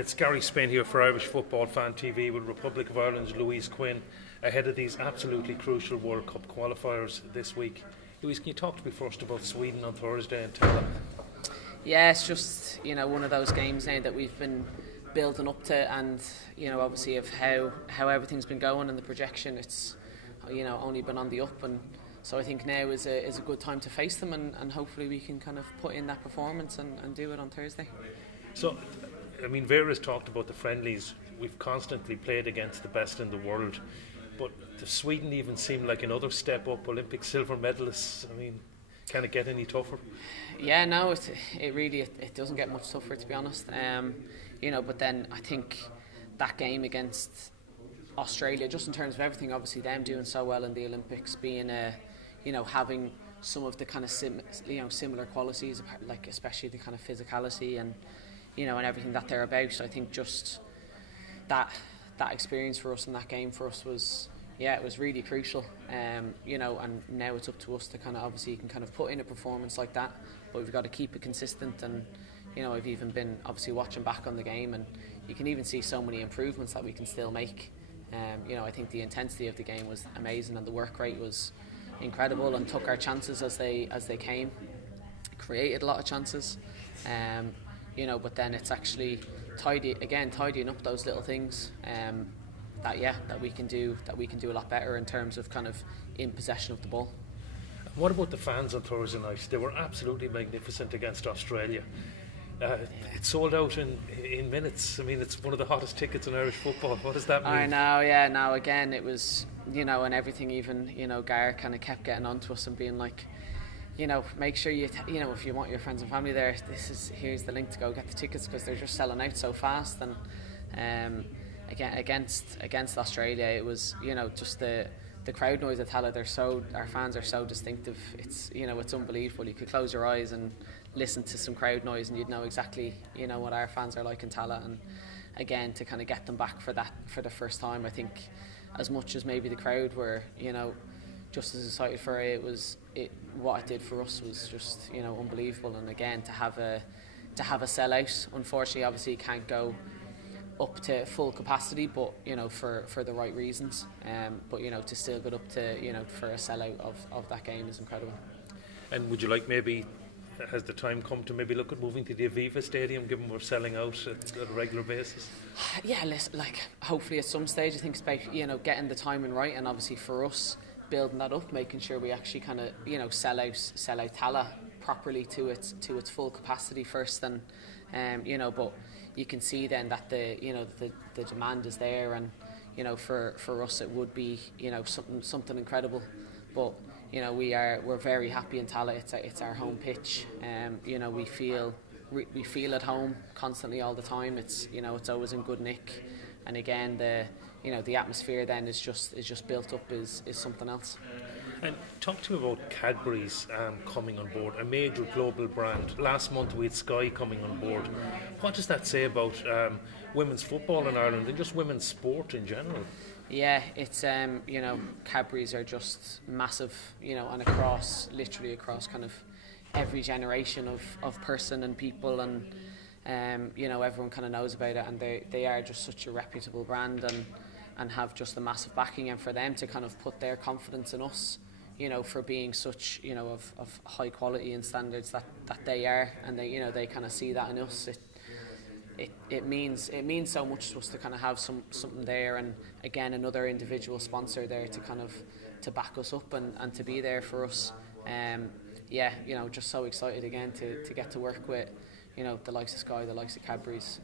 it's Gary Spain here for Irish Football Fan TV with Republic of Ireland's Louise Quinn ahead of these absolutely crucial World Cup qualifiers this week. Louise, can you talk to me first about Sweden on Thursday and Tala? Yeah, it's just one of those games now that we've been building up to, and obviously of how everything's been going and the projection. It's only been on the up, and so I think now is a good time to face them, and hopefully we can kind of put in that performance and do it on Thursday. So, I mean, Vera's talked about the friendlies. We've constantly played against the best in the world, but does Sweden even seem like another step up? Olympic silver medalists. I mean, can it get any tougher? Yeah, no, it really doesn't get much tougher, to be honest. But then I think that game against Australia, just in terms of everything, obviously them doing so well in the Olympics, being having some of the kind of similar qualities, like especially the kind of physicality and and everything that they're about. So I think just that experience for us in that game for us was it was really crucial. And now it's up to us to kind of obviously can kind of put in a performance like that, but we've got to keep it consistent. And I've even been obviously watching back on the game, and you can even see so many improvements that we can still make. I think the intensity of the game was amazing, and the work rate was incredible, and took our chances as they came, created a lot of chances. But then it's actually tidying up those little things that we can do a lot better in terms of kind of in possession of the ball. What about the fans on Thursday night? They were absolutely magnificent against Australia. It sold out in minutes. I mean, it's one of the hottest tickets in Irish football. What does that mean? I know, yeah. Now again, it was and everything. Even Gar kind of kept getting onto us and being like, make sure you if you want your friends and family there, here's the link to go get the tickets, because they're just selling out so fast. And again against Australia, it was just the crowd noise at Tala. Our fans are so distinctive. It's it's unbelievable. You could close your eyes and listen to some crowd noise and you'd know exactly what our fans are like in Tala. And again, to kind of get them back for the first time, I think as much as maybe the crowd were just as excited for it, what it did for us was just unbelievable. And again, to have a sellout, unfortunately, obviously can't go up to full capacity, but for the right reasons. But to still get up to for a sellout of that game is incredible. And would you like, maybe has the time come to maybe look at moving to the Aviva Stadium, given we're selling out at a regular basis? Yeah, hopefully at some stage. I think it's about getting the timing right, and obviously for us building that up, making sure we actually kind of sell out Tala properly to its full capacity first. And but you can see then that the demand is there, and for us it would be something incredible. But we're very happy in Tala. It's our home pitch. We feel at home constantly all the time. It's it's always in good nick, and again the atmosphere then is just built up is something else. And talk to me about Cadbury's coming on board, a major global brand. Last month we had Sky coming on board. What does that say about women's football in Ireland and just women's sport in general? Yeah, it's Cadbury's are just massive, and literally across kind of every generation of person and people, and everyone kind of knows about it, and they are just such a reputable brand, and have just a massive backing. And for them to kind of put their confidence in us, for being such of high quality and standards that they are, and they kind of see that in us. It means so much to us to kind of have something there, and again another individual sponsor there to kind of to back us up and to be there for us. Just so excited again to get to work with the likes of Sky, the likes of Cadbury's.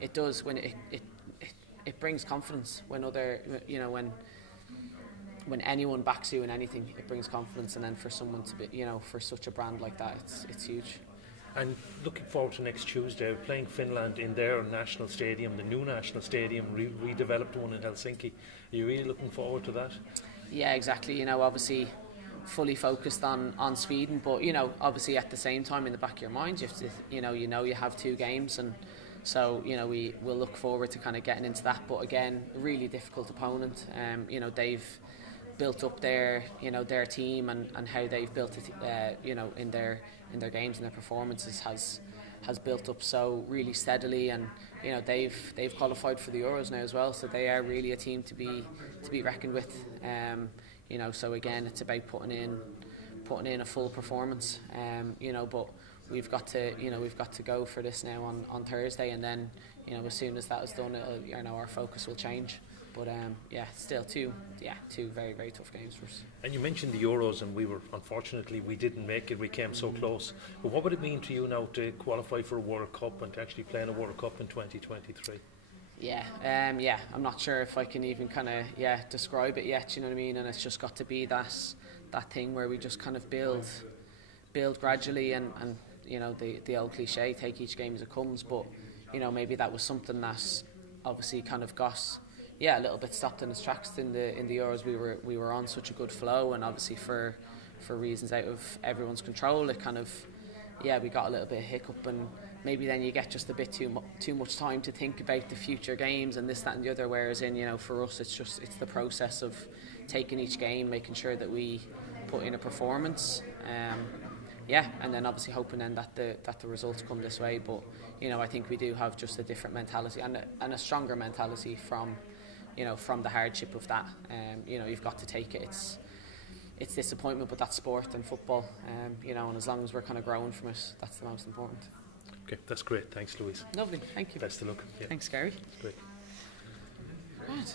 It does when it brings confidence when when anyone backs you in anything, it brings confidence. And then for someone to be for such a brand like that, it's huge. And looking forward to next Tuesday, playing Finland in their national stadium, the new national stadium, redeveloped one in Helsinki. Are you really looking forward to that? Yeah, exactly. Obviously fully focused on Sweden, but obviously at the same time in the back of your mind, you have to, you have two games, and so we will look forward to kind of getting into that. But again, a really difficult opponent. They've built up their team and how they've built it in their games and their performances has built up so really steadily, and you know they've qualified for the Euros now as well, so they are really a team to be reckoned with. You know, so again, it's about putting in a full performance. You know, but we've got to go for this now on Thursday, and then you know as soon as that is done, you know our focus will change. But yeah, still two very, very tough games for us. And you mentioned the Euros, and unfortunately we didn't make it. We came so close. But what would it mean to you now to qualify for a World Cup and to actually play in a World Cup in 2023? Yeah, I'm not sure if I can even kind of describe it yet. You know what I mean? And it's just got to be that thing where we just kind of build gradually, and you know the old cliche, take each game as it comes. But you know maybe that was something that obviously kind of got a little bit stopped in its tracks in the Euros. We were on such a good flow, and obviously for reasons out of everyone's control, it kind of we got a little bit of hiccup, and maybe then you get just a bit too much time to think about the future games and this, that and the other, whereas in, you know, for us it's the process of taking each game, making sure that we put in a performance, and then obviously hoping then that the results come this way. But you know I think we do have just a different mentality and a stronger mentality from the hardship of that. You know, you've got to take it. It's disappointment, but that's sport and football. You know, and as long as we're kind of growing from it, that's the most important. Okay, that's great. Thanks, Louise. Lovely, thank you. Best of luck. Yeah. Thanks, Gary. Great. Right.